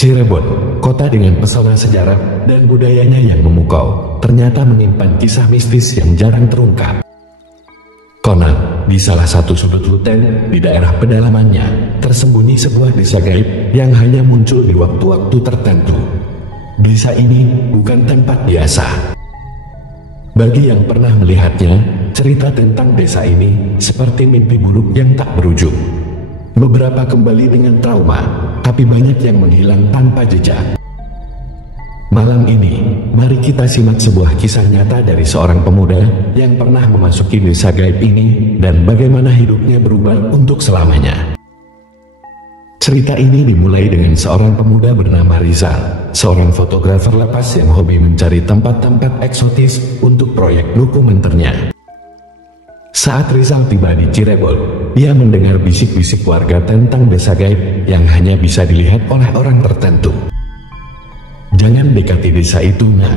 Cirebon, kota dengan pesona sejarah dan budayanya yang memukau, ternyata menyimpan kisah mistis yang jarang terungkap. Konon, di salah satu sudut hutan di daerah pedalamannya, tersembunyi sebuah desa gaib yang hanya muncul di waktu-waktu tertentu. Desa ini bukan tempat biasa. Bagi yang pernah melihatnya, cerita tentang desa ini seperti mimpi buruk yang tak berujung. Beberapa kembali dengan trauma, tapi banyak yang menghilang tanpa jejak. Malam ini, mari kita simak sebuah kisah nyata dari seorang pemuda yang pernah memasuki desa gaib ini dan bagaimana hidupnya berubah untuk selamanya. Cerita ini dimulai dengan seorang pemuda bernama Rizal, seorang fotografer lepas yang hobi mencari tempat-tempat eksotis untuk proyek dokumenternya. Saat Rizal tiba di Cirebon, ia mendengar bisik-bisik warga tentang desa gaib yang hanya bisa dilihat oleh orang tertentu. "Jangan dekati desa itu, nak.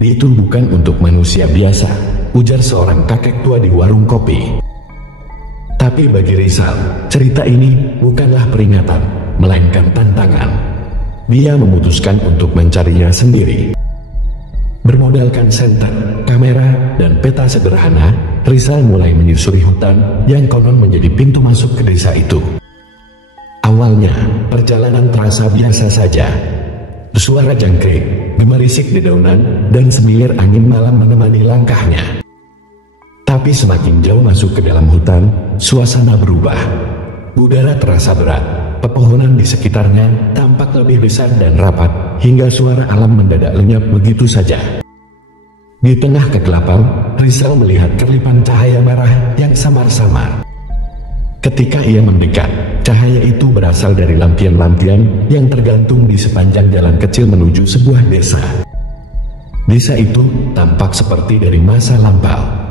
Itu bukan untuk manusia biasa," ujar seorang kakek tua di warung kopi. Tapi bagi Rizal, cerita ini bukanlah peringatan, melainkan tantangan. Dia memutuskan untuk mencarinya sendiri. Bermodalkan senter, kamera, dan peta sederhana, Rizal mulai menyusuri hutan yang konon menjadi pintu masuk ke desa itu. Awalnya, perjalanan terasa biasa saja. Suara jangkrik, gemerisik dedaunan, dan semilir angin malam menemani langkahnya. Tapi semakin jauh masuk ke dalam hutan, suasana berubah. Udara terasa berat, pepohonan di sekitarnya tampak lebih besar dan rapat, hingga suara alam mendadak lenyap begitu saja. Di tengah kegelapan, Rizal melihat kerlipan cahaya merah yang samar-samar. Ketika ia mendekat, cahaya itu berasal dari lampion-lampion yang tergantung di sepanjang jalan kecil menuju sebuah desa. Desa itu tampak seperti dari masa lampau.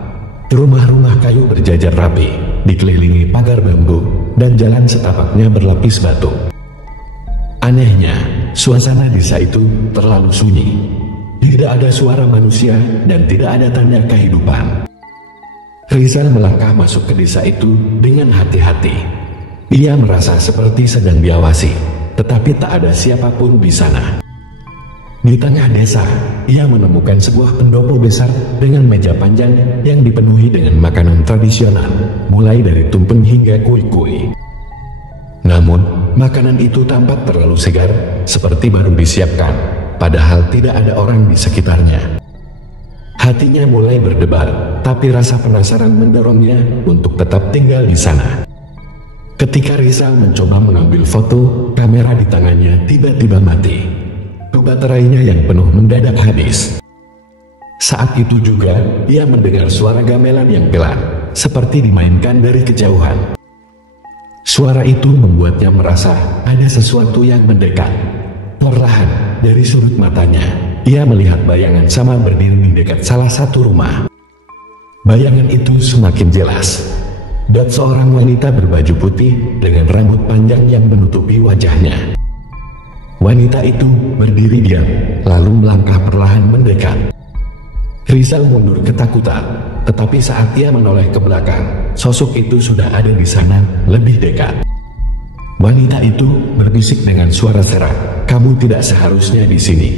Rumah-rumah kayu berjajar rapi, dikelilingi pagar bambu, dan jalan setapaknya berlapis batu. Anehnya, suasana desa itu terlalu sunyi. Tidak ada suara manusia dan tidak ada tanda kehidupan. Rizal melangkah masuk ke desa itu dengan hati-hati. Ia merasa seperti sedang diawasi, tetapi tak ada siapapun di sana. Di tengah desa, ia menemukan sebuah pendopo besar dengan meja panjang yang dipenuhi dengan makanan tradisional, mulai dari tumpeng hingga kue-kue. Namun, makanan itu tampak terlalu segar, seperti baru disiapkan, padahal tidak ada orang di sekitarnya. Hatinya mulai berdebar, tapi rasa penasaran mendorongnya untuk tetap tinggal di sana. Ketika Rizal mencoba mengambil foto, kamera di tangannya tiba-tiba mati. Baterainya yang penuh mendadak habis. Saat itu juga, ia mendengar suara gamelan yang pelan, seperti dimainkan dari kejauhan. Suara itu membuatnya merasa ada sesuatu yang mendekat. Perlahan, dari sudut matanya, ia melihat bayangan sama berdiri di dekat salah satu rumah. Bayangan itu semakin jelas. Dan seorang wanita berbaju putih dengan rambut panjang yang menutupi wajahnya. Wanita itu berdiri diam, lalu melangkah perlahan mendekat. Rizal mundur ketakutan, tetapi saat ia menoleh ke belakang, sosok itu sudah ada di sana, lebih dekat. Wanita itu berbisik dengan suara serak, "Kamu tidak seharusnya di sini."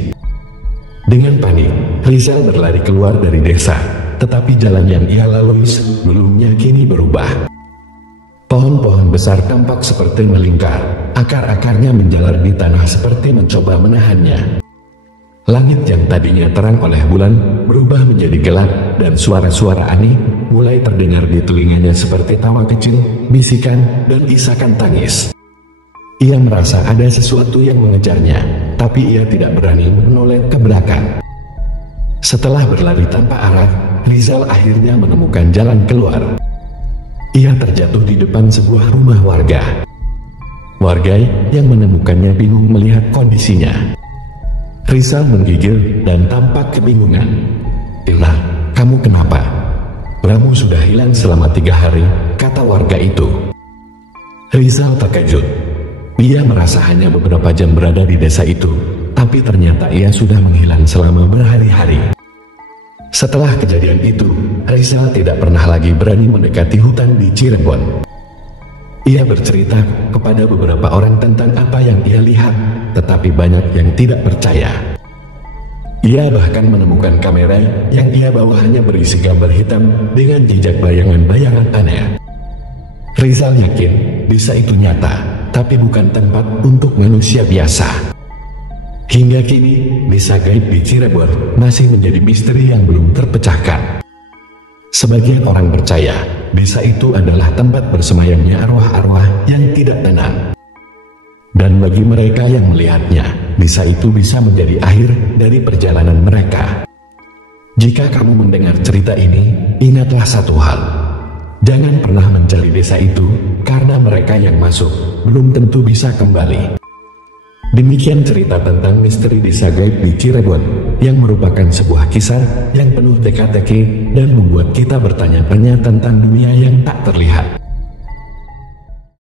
Dengan panik, Rizal berlari keluar dari desa, tetapi jalan yang ia lalui sebelumnya kini berubah. Pohon-pohon besar tampak seperti melingkar, akar-akarnya menjalar di tanah seperti mencoba menahannya. Langit yang tadinya terang oleh bulan berubah menjadi gelap, dan suara-suara aneh mulai terdengar di telinganya seperti tawa kecil, bisikan, dan isakan tangis. Ia merasa ada sesuatu yang mengejarnya, tapi ia tidak berani menoleh ke belakang. Setelah berlari tanpa arah, Rizal akhirnya menemukan jalan keluar. Ia terjatuh di depan sebuah rumah warga. Warga yang menemukannya bingung melihat kondisinya. Rizal menggigil dan tampak kebingungan. "Ila, kamu kenapa? Kamu sudah hilang selama 3 hari," kata warga itu. Rizal terkejut. Ia merasa hanya beberapa jam berada di desa itu, tapi ternyata ia sudah menghilang selama berhari-hari. Setelah kejadian itu, Rizal tidak pernah lagi berani mendekati hutan di Cirebon. Ia bercerita kepada beberapa orang tentang apa yang ia lihat, tetapi banyak yang tidak percaya. Ia bahkan menemukan kamera yang ia bawa hanya berisi gambar hitam dengan jejak bayangan-bayangan aneh. Rizal yakin desa itu nyata, tapi bukan tempat untuk manusia biasa. Hingga kini, desa gaib di Cirebon masih menjadi misteri yang belum terpecahkan. Sebagian orang percaya, desa itu adalah tempat bersemayamnya arwah-arwah yang tidak tenang. Dan bagi mereka yang melihatnya, desa itu bisa menjadi akhir dari perjalanan mereka. Jika kamu mendengar cerita ini, ingatlah satu hal. Jangan pernah mencari desa itu, karena mereka yang masuk belum tentu bisa kembali. Demikian cerita tentang misteri desa gaib di Cirebon, yang merupakan sebuah kisah yang penuh teka-teki dan membuat kita bertanya-tanya tentang dunia yang tak terlihat.